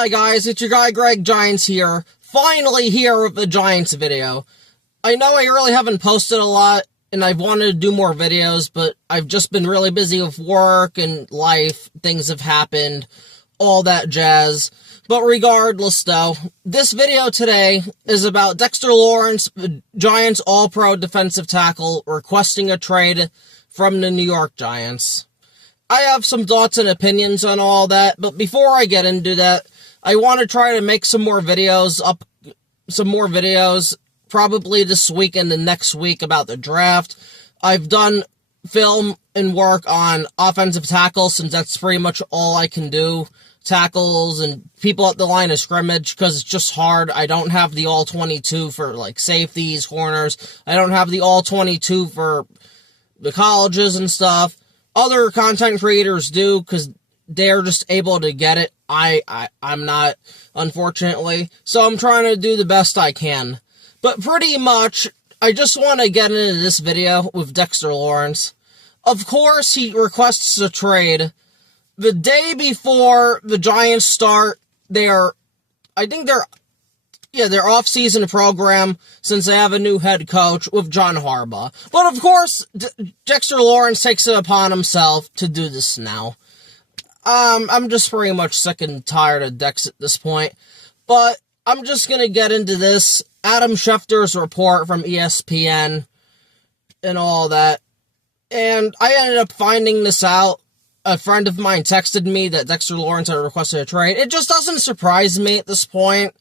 Hi guys, it's your guy Greg Giants here, finally here with the Giants video. I know I really haven't posted a lot, and I've wanted to do more videos, but I've just been really busy with work and life, things have happened, all that jazz. But regardless though, this video today is about Dexter Lawrence, the Giants All-Pro defensive tackle, requesting a trade from the New York Giants. I have some thoughts and opinions on all that, but before I get into that, I want to try to make some more videos, probably this week and the next week about the draft. I've done film and work on offensive tackles, since that's pretty much all I can do. Tackles and people at the line of scrimmage, because it's just hard. I don't have the all-22 for, like, safeties, corners. I don't have the all-22 for the colleges and stuff. Other content creators do, because they're just able to get it. I'm not, unfortunately. So I'm trying to do the best I can. But pretty much, I just want to get into this video with Dexter Lawrence. Of course, he requests a trade the day before the Giants start their off-season program, since they have a new head coach with John Harbaugh. But of course, Dexter Lawrence takes it upon himself to do this now. I'm just pretty much sick and tired of Dex at this point. But I'm just gonna get into this. Adam Schefter's report from ESPN and all that. And I ended up finding this out. A friend of mine texted me that Dexter Lawrence had requested a trade. It just doesn't surprise me at this point.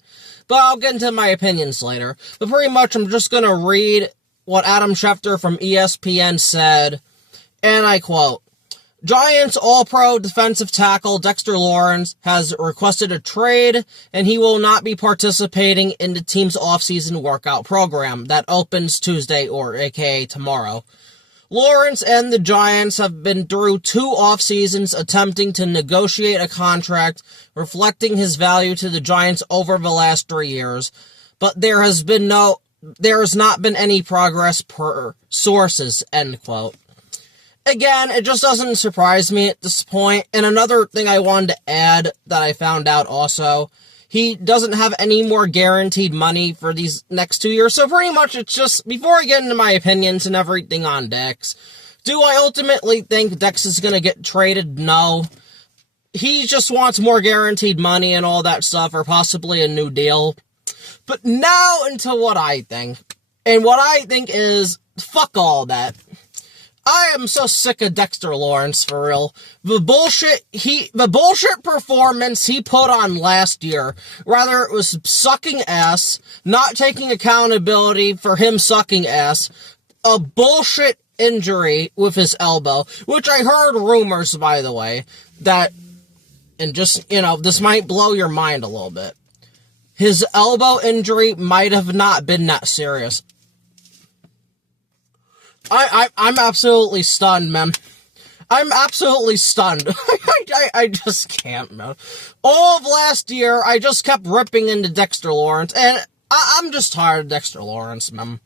But I'll get into my opinions later. But pretty much, I'm just going to read what Adam Schefter from ESPN said. And I quote, "Giants All-Pro defensive tackle Dexter Lawrence has requested a trade, and he will not be participating in the team's off-season workout program that opens Tuesday, or aka tomorrow. Lawrence and the Giants have been through 2 off-seasons attempting to negotiate a contract reflecting his value to the Giants over the last 3 years, but there has not been any progress per sources," end quote. Again, it just doesn't surprise me at this point. And another thing I wanted to add that I found out also, he doesn't have any more guaranteed money for these next 2 years. So pretty much it's just, before I get into my opinions and everything on Dex, do I ultimately think Dex is going to get traded? No. He just wants more guaranteed money and all that stuff, or possibly a new deal. But now into what I think. And what I think is, fuck all that. I am so sick of Dexter Lawrence, for real. The bullshit performance he put on last year, whether it was sucking ass, not taking accountability for him sucking ass, a bullshit injury with his elbow, which I heard rumors, by the way, that, and just, this might blow your mind a little bit. His elbow injury might have not been that serious. I'm absolutely stunned, man. I'm absolutely stunned. I just can't, man. All of last year, I just kept ripping into Dexter Lawrence, and I'm just tired of Dexter Lawrence, man.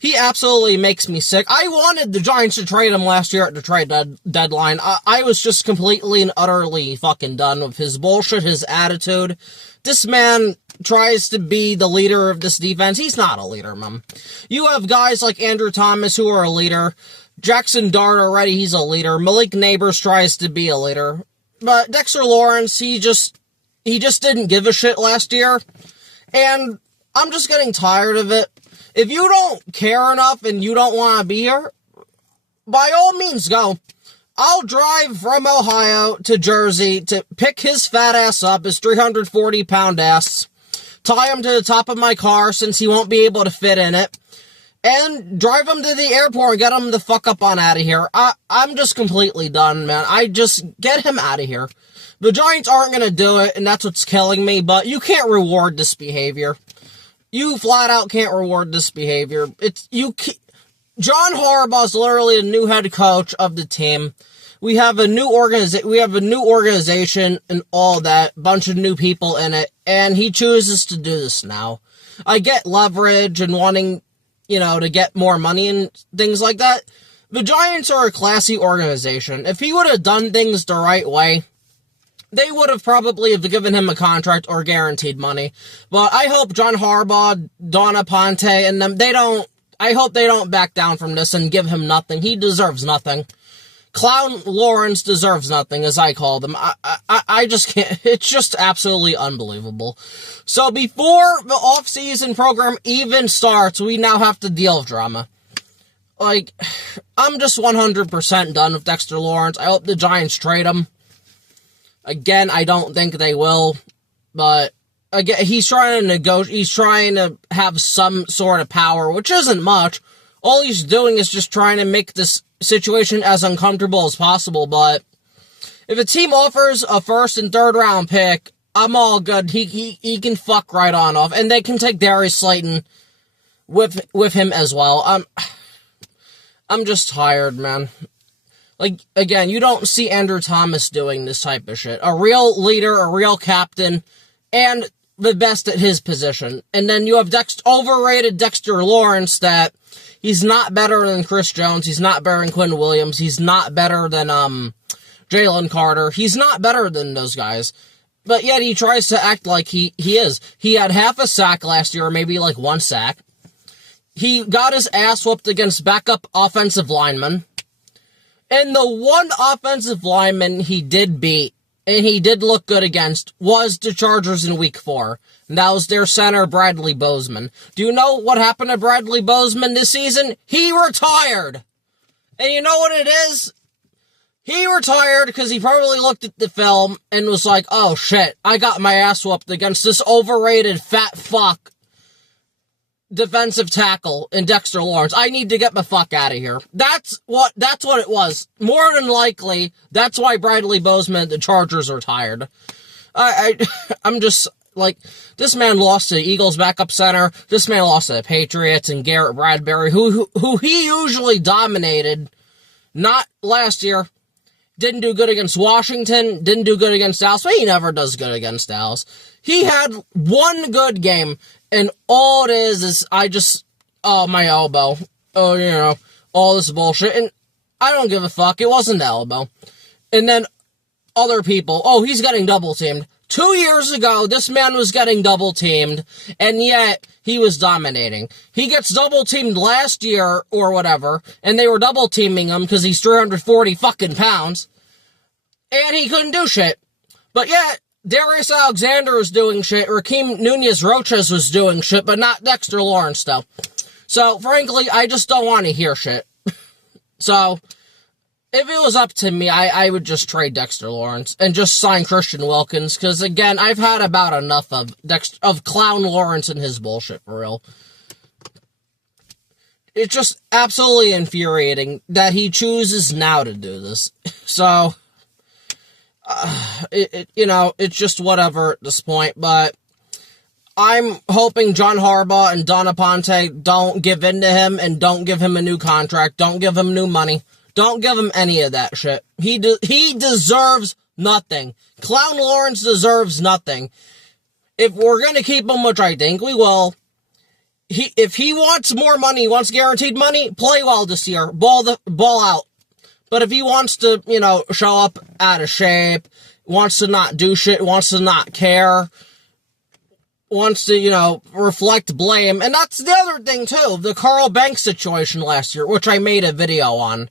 He absolutely makes me sick. I wanted the Giants to trade him last year at the trade deadline. I was just completely and utterly fucking done with his bullshit, his attitude. This man tries to be the leader of this defense. He's not a leader, man. You have guys like Andrew Thomas who are a leader. Jackson Dart already, he's a leader. Malik Neighbors tries to be a leader. But Dexter Lawrence, he just didn't give a shit last year. And I'm just getting tired of it. If you don't care enough and you don't want to be here, by all means go. I'll drive from Ohio to Jersey to pick his fat ass up, his 340-pound ass, tie him to the top of my car since he won't be able to fit in it, and drive him to the airport and get him the fuck up on out of here. I'm just completely done, man. Just get him out of here. The Giants aren't going to do it, and that's what's killing me, but you can't reward this behavior. You flat out can't reward this behavior. John Harbaugh is literally the new head coach of the team. We have a new organization and all that, bunch of new people in it, and he chooses to do this now. I get leverage and wanting, to get more money and things like that. The Giants are a classy organization. If he would have done things the right way, they would have probably given him a contract or guaranteed money. But I hope John Harbaugh, Donna Ponte, and them, I hope they don't back down from this and give him nothing. He deserves nothing. Clown Lawrence deserves nothing, as I call them. I just can't. It's just absolutely unbelievable. So before the off-season program even starts, we now have to deal with drama. Like, I'm just 100% done with Dexter Lawrence. I hope the Giants trade him. Again, I don't think they will. But, again, he's trying to negotiate. He's trying to have some sort of power, which isn't much. All he's doing is just trying to make this situation as uncomfortable as possible, but if a team offers a first and third round pick, I'm all good. He can fuck right on off, and they can take Darius Slayton with him as well. I'm just tired, man. Like, again, you don't see Andrew Thomas doing this type of shit. A real leader, a real captain, and the best at his position. And then you have overrated Dexter Lawrence that he's not better than Chris Jones. He's not better than Quinn Williams. He's not better than Jalen Carter. He's not better than those guys. But yet he tries to act like he is. He had half a sack last year, or maybe like one sack. He got his ass whooped against backup offensive linemen. And the one offensive lineman he did beat, and he did look good against, was the Chargers in Week 4. And that was their center, Bradley Bozeman. Do you know what happened to Bradley Bozeman this season? He retired! And you know what it is? He retired because he probably looked at the film and was like, oh shit, I got my ass whooped against this overrated fat fuck defensive tackle in Dexter Lawrence. I need to get the fuck out of here. That's what it was. More than likely, that's why Bradley Bozeman and the Chargers retired. I'm just, like, this man lost to the Eagles backup center. This man lost to the Patriots and Garrett Bradbury, who he usually dominated. Not last year. Didn't do good against Washington. Didn't do good against Dallas. But he never does good against Dallas. He had one good game. And all it is my elbow. Oh, you know, all this bullshit. And I don't give a fuck. It wasn't the elbow. And then other people, oh, he's getting double-teamed. 2 years ago, this man was getting double-teamed, and yet he was dominating. He gets double-teamed last year, or whatever, and they were double-teaming him because he's 340 fucking pounds, and he couldn't do shit. But yet, Darius Alexander was doing shit, Raheem Nunez-Roches was doing shit, but not Dexter Lawrence, though. So, frankly, I just don't want to hear shit. So, if it was up to me, I would just trade Dexter Lawrence and just sign Christian Wilkins, because, again, I've had about enough of Clown Lawrence and his bullshit, for real. It's just absolutely infuriating that he chooses now to do this. So, it's just whatever at this point, but I'm hoping John Harbaugh and Donna Ponte don't give in to him and don't give him a new contract, don't give him new money. Don't give him any of that shit. He deserves nothing. Clown Lawrence deserves nothing. If we're going to keep him, which I think we will, if he wants more money, wants guaranteed money, play well this year. Ball out. But if he wants to, show up out of shape, wants to not do shit, wants to not care, wants to, reflect blame. And that's the other thing, too. The Carl Banks situation last year, which I made a video on.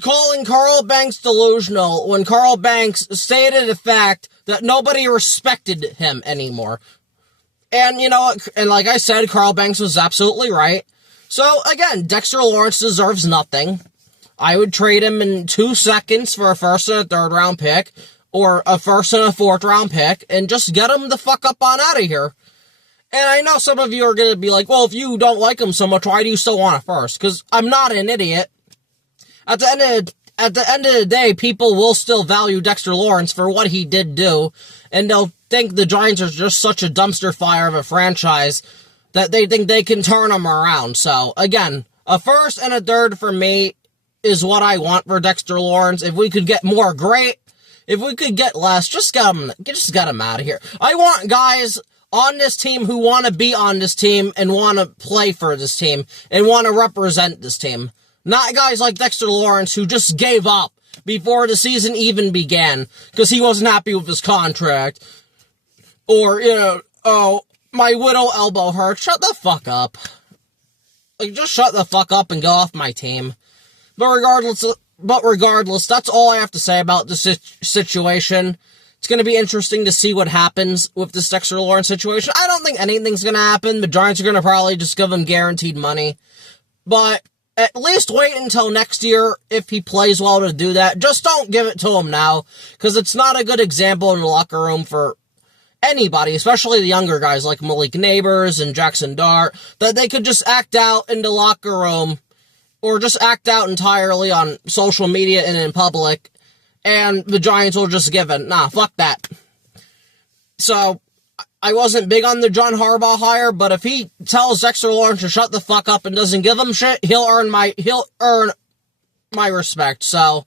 Calling Carl Banks delusional when Carl Banks stated the fact that nobody respected him anymore. And, and like I said, Carl Banks was absolutely right. So, again, Dexter Lawrence deserves nothing. I would trade him in 2 seconds for a first and a third round pick, or a first and a fourth round pick, and just get him the fuck up on out of here. And I know some of you are going to be like, well, if you don't like him so much, why do you still want a first? Because I'm not an idiot. At the end of the day, people will still value Dexter Lawrence for what he did do, and they'll think the Giants are just such a dumpster fire of a franchise that they think they can turn them around. So, again, a first and a third for me is what I want for Dexter Lawrence. If we could get more, great. If we could get less, just get him out of here. I want guys on this team who want to be on this team and want to play for this team and want to represent this team. Not guys like Dexter Lawrence who just gave up before the season even began, because he wasn't happy with his contract. Or, oh, my widow elbow hurts. Shut the fuck up. Like, just shut the fuck up and go off my team. But regardless, that's all I have to say about this situation. It's going to be interesting to see what happens with this Dexter Lawrence situation. I don't think anything's going to happen. The Giants are going to probably just give him guaranteed money. But at least wait until next year if he plays well to do that. Just don't give it to him now, because it's not a good example in the locker room for anybody, especially the younger guys like Malik Neighbors and Jackson Dart, that they could just act out in the locker room or just act out entirely on social media and in public, and the Giants will just give it. Nah, fuck that. So, I wasn't big on the John Harbaugh hire, but if he tells Dexter Lawrence to shut the fuck up and doesn't give him shit, he'll earn my respect. So,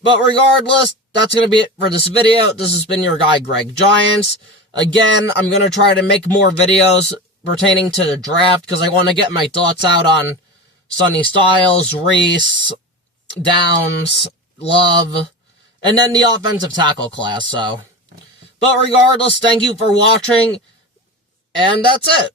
but regardless, that's going to be it for this video. This has been your guy, Greg Giants. Again, I'm going to try to make more videos pertaining to the draft, because I want to get my thoughts out on Sonny Styles, Reese, Downs, Love, and then the offensive tackle class, so. But regardless, thank you for watching, and that's it.